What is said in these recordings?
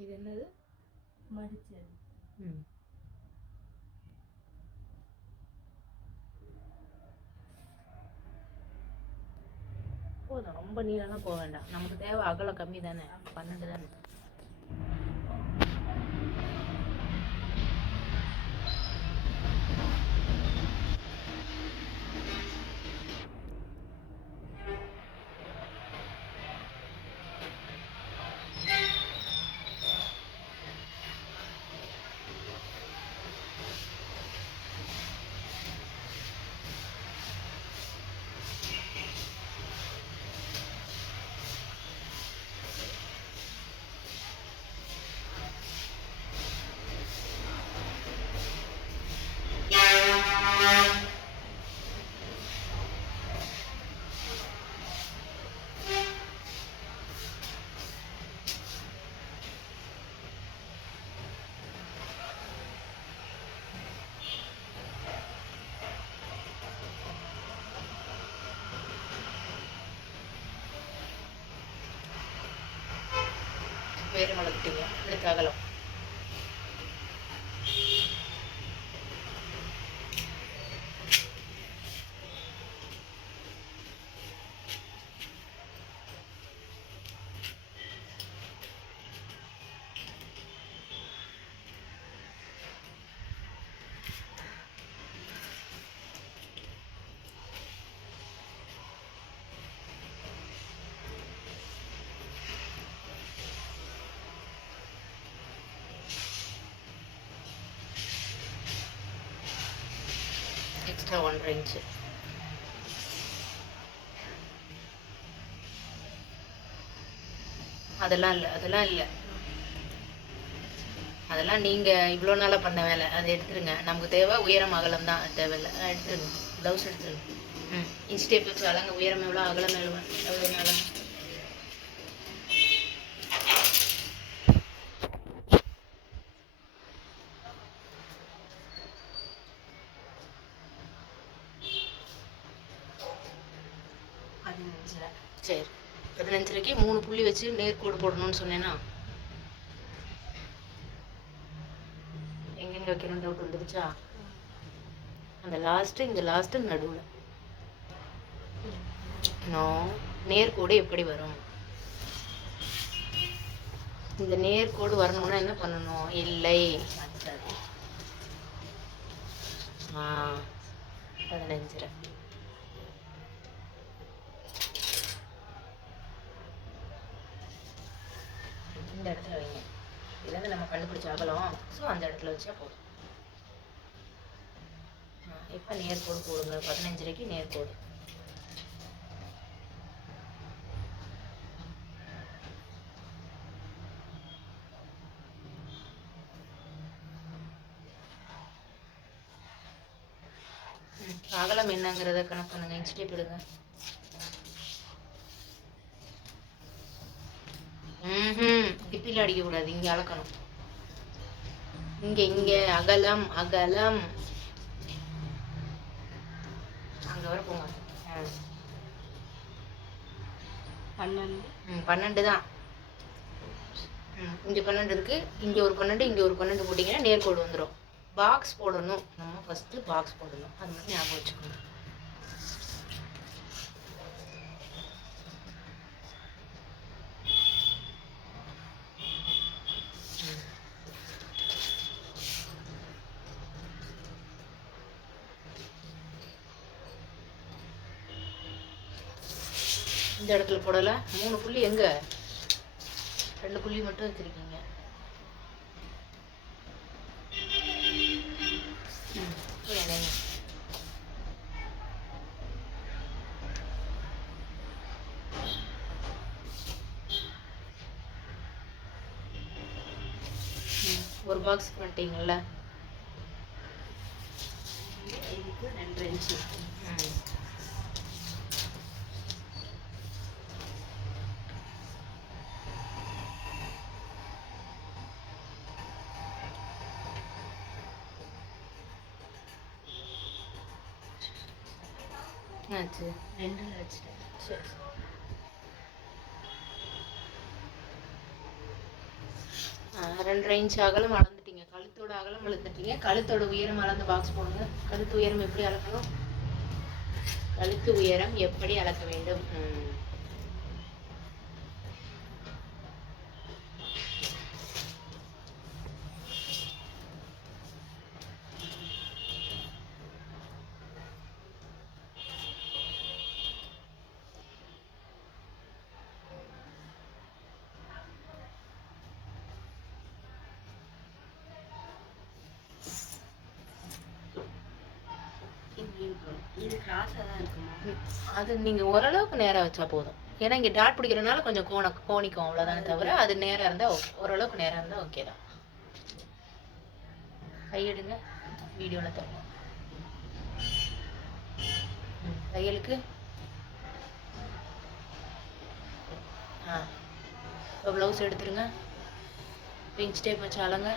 இது என்னது? மடிச்சது. போதும், ரொம்ப நீளம்லாம் போக வேண்டாம். நமக்கு தேவை அகலம் கம்மி தானே, 12 தானே. வேறு வளர்த்துட்டீங்க, அடுத்த அகலம். Extra 1.5 inch. அதெல்லாம் இல்லை, அதெல்லாம் இல்லை, அதெல்லாம் நீங்கள் இவ்வளோ நாளாக பண்ண வேலை. அதை எடுத்துருங்க. நமக்கு தேவை உயரம் அகலம் தான், தேவையில்லை. எடுத்துருங்க, ப்ளவுஸ் எடுத்துருங்க. இன்ச் டேப் வச்சு அலங்க. உயரம் எவ்வளோ, அகலம் எவ்வளோ, எவ்வளோ அலங்க. சரி, 15 3 புள்ளி வச்சு நேர்கோடு போடணும்னு சொன்னேன்னா எங்கெங்க வைக்கணும் டவுட் வந்துருச்சா? அந்த லாஸ்ட்டு, இந்த லாஸ்ட்டு நடுவில் நேர்கோடு எப்படி வரும்? இந்த நேர்கோடு வரணும்னா என்ன பண்ணணும்? இல்லை, 15 இந்த இடத்துல வைங்க. இதுலேருந்து நம்ம கண்டுபிடிச்ச அகலம். ஸோ அந்த இடத்துல வச்சா போதும். இப்போ நேர்கோடு போடுங்க. 15 நேர்கோடு. அகலம் என்னங்கிறத கணக்கு பண்ணுங்க. இன்ச் டேப் எடுங்க. டிப்பில் அடிக்கக்கூடாது, இங்கே அளக்கணும். இங்கே இங்கே அகலம், அகலம் அங்கே வர போங்க. 12 தான். இங்கே 12 இருக்கு, இங்கே ஒரு 12, இங்கே ஒரு 12 போட்டிங்கன்னா நேர்கோடு வந்துடும். பாக்ஸ் போடணும், நம்ம ஃபஸ்ட்டு பாக்ஸ் போடணும். அது மட்டும் ஞாபகம் வச்சுக்கணும். இந்த இடத்துல போடலை. 3 புள்ளி எங்கே? 2 புள்ளி மட்டும் வச்சுருக்கீங்க. ஒரு பாக்ஸ் பண்ணிட்டீங்கல்ல, இதுக்கு 2 இன்ச்சு. ஆச்சு 2 வச்சுட்டேன். சரி, 2.5 இன்ச் அகலம் அளந்துட்டீங்க. கழுத்தோட அகலம் அளந்துட்டீங்க. கழுத்தோட உயரம் அளந்து பாக்ஸ் போடுங்க. கழுத்து உயரம் எப்படி அளக்கணும்? கழுத்து உயரம் எப்படி அளக்க வேண்டும்? இது கிராஸாக தான் இருக்குமா? அது நீங்கள் ஓரளவுக்கு நேராக வச்சா போதும். ஏன்னா இங்கே டாட் பிடிக்கிறதுனால கொஞ்சம் கோணிக்கும் அவ்வளோதானே தவிர அது நேராக இருந்தால் ஓகே. ஓரளவுக்கு நேராக இருந்தால் ஓகே தான். கையெடுங்க, வீடியோவில் தரணும். தையலுக்கு இப்போ ப்ளவுஸ் எடுத்துருங்க. இன்ச் டேப் வச்சு அளங்க.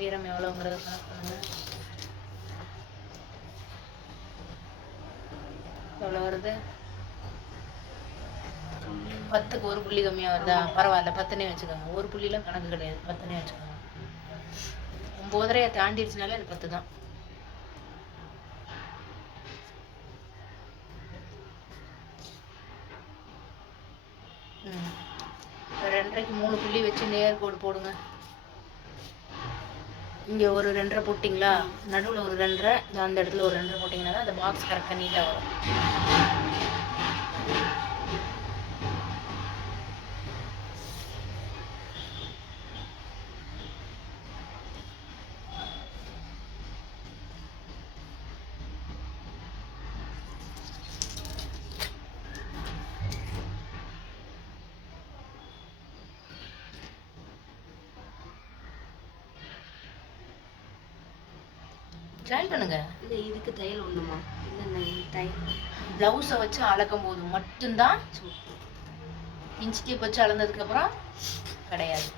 உயரம் எவ்வளோங்கிறத கணக்கு பண்ணுங்க. எவ்வளோ வருது? 10க்கு ஒரு புள்ளி கம்மியாக வருதா? பரவாயில்ல, 10னே வச்சுக்கோங்க. ஒரு புள்ளிலாம் கணக்கு கிடையாது, 10னே வச்சுக்கோங்க. 9.5 தாண்டிடுச்சுனாலே அது 10 தான். ம் 2.5க்கு 3 புள்ளி வச்சு நேர் கோடு போடுங்க. இங்கே ஒரு 2.5 போட்டிங்களா? நடுவில் ஒரு 2.5, அந்த இடத்துல ஒரு 2.5 போட்டிங்கன்னா தான் அந்த பாக்ஸ் கரெக்டாக நீட்டாக வரும். ஜாயின் பண்ணுங்க. இல்லை இதுக்கு தையல் ஒன்றுமா? இல்லை தையல் ப்ளவுஸை வச்சு அளக்கும் போது மட்டும்தான் இன்ச் டேப் வச்சு அளந்ததுக்கப்புறம் கிடையாது.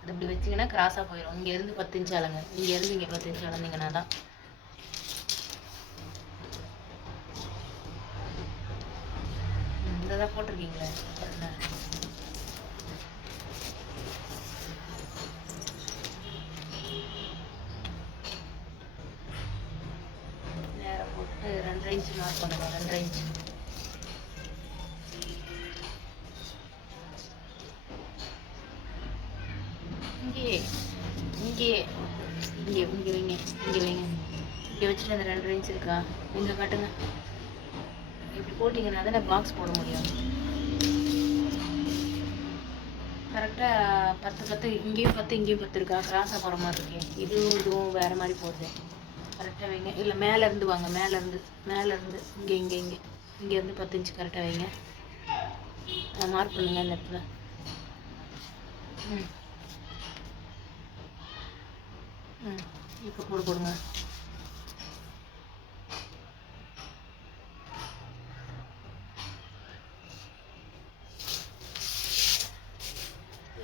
அது இப்படி வச்சிங்கன்னா கிராஸாக போயிடும். இங்கேருந்து 10 இன்ச் அளங்க, இங்கேருந்து இங்கே 10 இன்ச் அளந்தீங்கன்னா தான். இந்த தான் போட்டிருக்கீங்களே. நேரம் போட்டு 2.5 இன்ச் மார்க் பண்ணுங்க. 2.5 இன்ச். இங்கே இங்கே இங்கே இங்கே வைங்க, இங்கே வைங்க. இங்கே வச்சுட்டு அந்த 2.5 இன்ச் இருக்கா? இங்கே காட்டுங்க. இப்படி போட்டிங்கன்னா தானே பாக்ஸ் போட முடியும். கரெக்டாக 10 இங்கேயும் 10 இங்கேயும் 10 இருக்கா? கிராஸாக போகிற மாதிரி இருக்கே. இதுவும் வேறு மாதிரி போகுது. கரெக்டாக வைங்க. இல்லை மேலேருந்து வாங்க, மேலேருந்து இங்கே இங்கேருந்து 10 இன்ச் கரெக்டாக வைங்க. மார்க் பண்ணுங்க இந்த இடத்துல. இப்போ போடுங்க.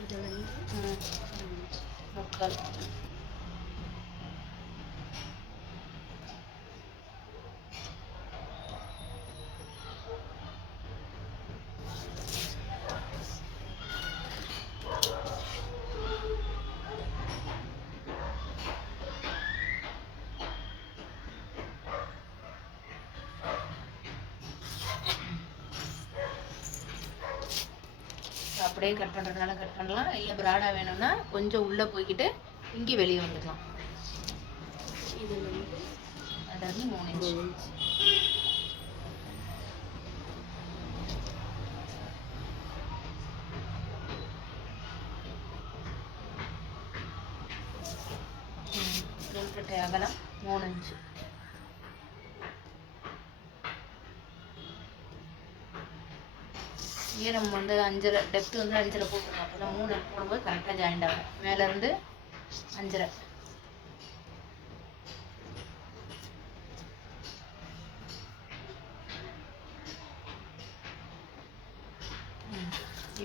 இது வந்து 3/4. அப்படியே கட் பண்ணுறதுனால கட் பண்ணலாம். இல்லை ப்ராடாக வேணும்னா கொஞ்சம் உள்ளே போய்கிட்டு இங்கே வெளியே வந்துக்கலாம். இது வந்து அதாவது 3 இன்ச். ஃப்ரண்ட் அகலம் 3 இன்ச். ஈரம் வந்து 5.5, டெப்த் வந்து 5.5 போட்டுருங்க. அப்போ தான் 3 போடும்போது கரெக்டாக ஜாயிண்ட் ஆகும். மேலேருந்து 5.5.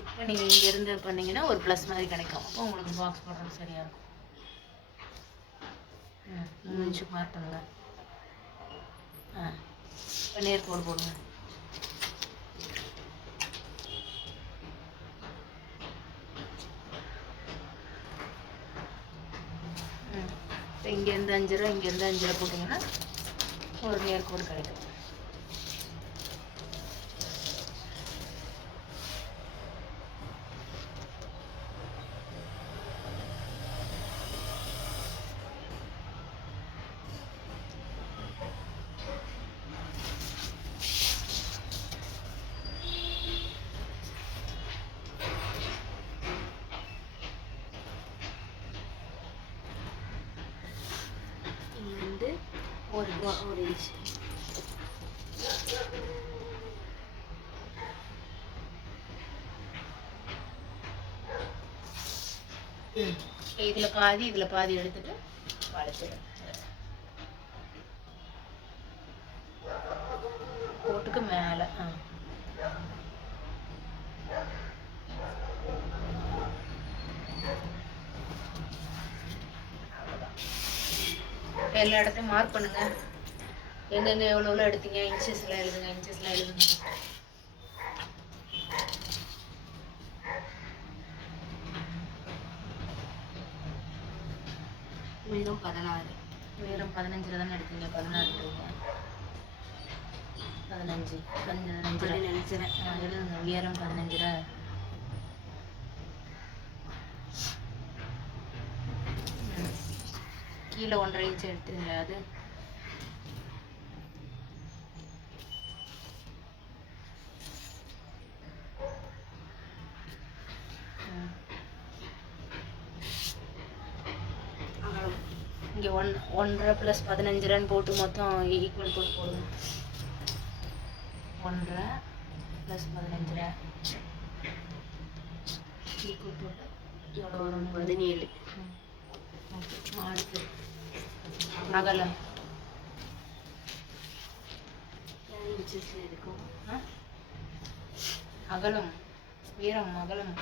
இப்போ நீங்கள் இங்கேருந்து பண்ணிங்கன்னா ஒரு ப்ளஸ் மாதிரி கிடைக்கும். அப்போ உங்களுக்கு பாக்ஸ் போடுறது சரியாக இருக்கும். 3 இன்ச்சுக்கு மார்க் பண்ணுங்கள். இப்போ நேர்கோடு போடுங்க. இப்போ இங்கேருந்து 5 ரூபா, இங்கேருந்து 5 ரூபா போட்டிங்கன்னா ஒரு நேர்கோடு கிடைக்கும். இங்கே வந்து ஒரு ஒரு இன்ச். இதில் பாதி எடுத்துட்டு வளைச்சிடும். கோட்டுக்கு மேலே எல்லா இடத்தையும் மார்க் பண்ணுங்க. எங்கெங்க எவ்வளோ எடுத்தீங்க, இன்ச்சஸ்லாம் எழுதுங்க. உயரம் 16. உயரம் 15 தானே எடுத்தீங்க, 16 15 நினைக்கிறேன். எழுதுங்க. உயரம் 15. கீழே 1.5 இன்ச் எடுத்துங்க. அது இங்கே 1.5 + 15 போட்டு மொத்தம் ஈக்குவல் போட்டு போடுங்க. 1.5 + 15 ஈக்குவல் போட்டு எவ்வளோ வரும்? 17. அடுத்து அகலம் இன்ச்சஸில் இருக்கும். அகலம், உயரம், அகலம்